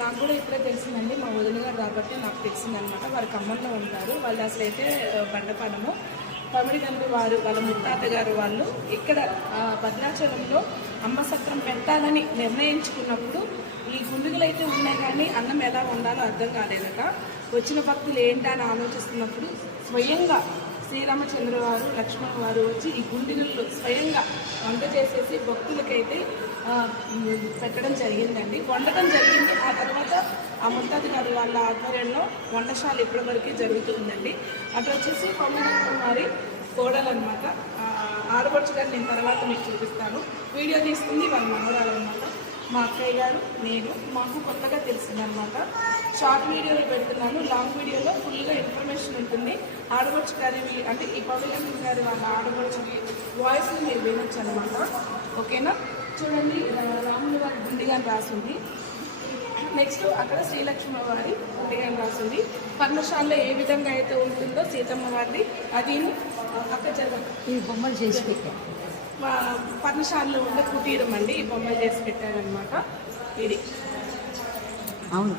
నాకు కూడా ఇప్పుడే తెలిసిందండి మా వదిన గారు కాబట్టి నాకు తెలిసిందనమాట వారు ఖమ్మంలో ఉంటారు. వాళ్ళు అసలు అయితే బండపాడము పమిడి తండ్రి వారు వాళ్ళ ముత్తాత గారు వాళ్ళు ఇక్కడ భద్రాచలంలో అమ్మ సత్రం పెట్టాలని నిర్ణయించుకున్నప్పుడు ఈ గుండుగులు అయితే ఉన్నాయి కానీ అన్నం ఎలా ఉండాలో అర్థం కాలేదట. వచ్చిన భక్తులు ఏంటని అని ఆలోచిస్తున్నప్పుడు స్వయంగా శ్రీరామచంద్ర వారు లక్ష్మణ్ వారు వచ్చి ఈ గుండుగుల్లో స్వయంగా వంట చేసేసి భక్తులకైతే పెట్టడం జరిగిందండి. వండటం జరిగింది. ఆ తర్వాత ఆ ముత్తాది గారు వాళ్ళ ఆధ్వర్యంలో వంటశాల ఇప్పటి వరకు జరుగుతుందండి. అటు వచ్చేసి కొమ్మనగరం వారి కోడలు అనమాట ఆడపడుచు గారు నేను తర్వాత మీకు చూపిస్తాను. వీడియో తీసుకుంది వాళ్ళ మనవరాలు అనమాట మా అక్కయ్య గారు నేను మాకు కొత్తగా తెలిసిందనమాట షార్ట్ వీడియోలో పెడుతున్నాను. లాంగ్ వీడియోలో ఫుల్గా ఇన్ఫర్మేషన్ ఉంటుంది. ఆడపడుచు గారి అంటే ఈ పవన్ గారి వాళ్ళ ఆడపడుచుకి వాయిస్ని మీరు వినొచ్చు అనమాట ఓకేనా? చూడండి రాముల వారి గుండిగా రాసింది. నెక్స్ట్ అక్కడ శ్రీలక్ష్మి వారి గుండిగా రాసింది. పర్ణశాలలో ఏ విధంగా అయితే ఉంటుందో సీతమ్మ వారిది అది అక్కడ జరగదు. ఈ బొమ్మలు చేసి పెట్టాను మా పర్ణశాలలో ఉండే కుటీరం అండి ఈ బొమ్మలు చేసి పెట్టారనమాట ఇది. అవును.